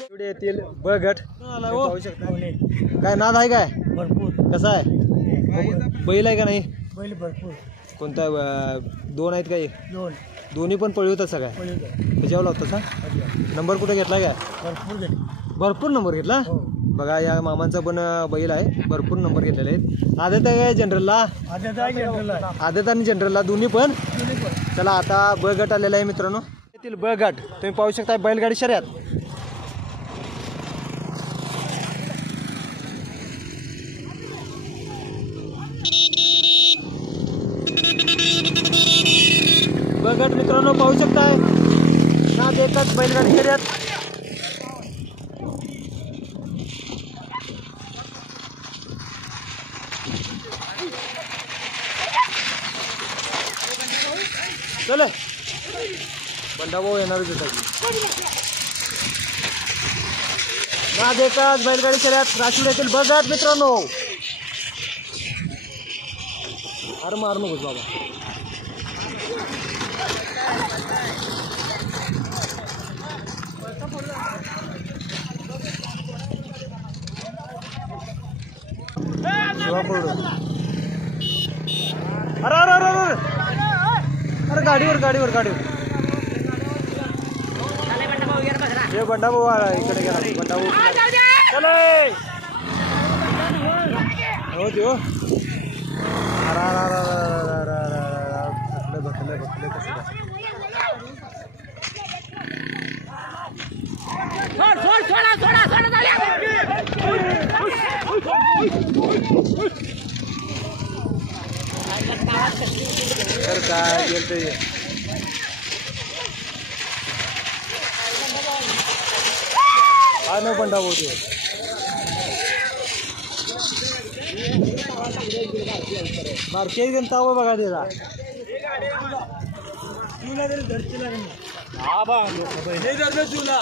पुढे येतील बगट पाहू शकता. काय नाद आहे काय भरपूर. कसा आहे बैल आहे का नाही बैल भरपूर. कोणता दोन आहेत काही दोन दोन्ही पण पळवतात सगळ्या त्याच्यावर लावतात का नंबर कुठे घेतला काय भरपूर. भरपूर नंबर घेतला बघा या मामांचा पण बैल आहे भरपूर नंबर घेतलेले आहेत. आदत आहे काय जनरलला आदत आणि जनरलला दोन्ही पण चला आता ब गट आलेला आहे मित्रांनो येथील ब गट तुम्ही पाहू शकता बैलगाडी शर्यत ब गट मित्रांनो पाहू शकताय ना देतात बैलगाडी शर्यत चल बंडाभाऊ येणारच ना देतात बैलगाडी शर्यत राशीड येथील बघत मित्रांनो अरे मारू नकोस बाबा अरे अरे अरे अरे अरे गाडीवर गाडीवर गाडीवर हे बंडाभाऊ इकडे गेला बंडाभाऊ चले हो देव अरे अरे अरे बसले बसले कसं तर काय गेलते हा न बंडाभाऊ ते मार्केट जनता बघा त्याला तुला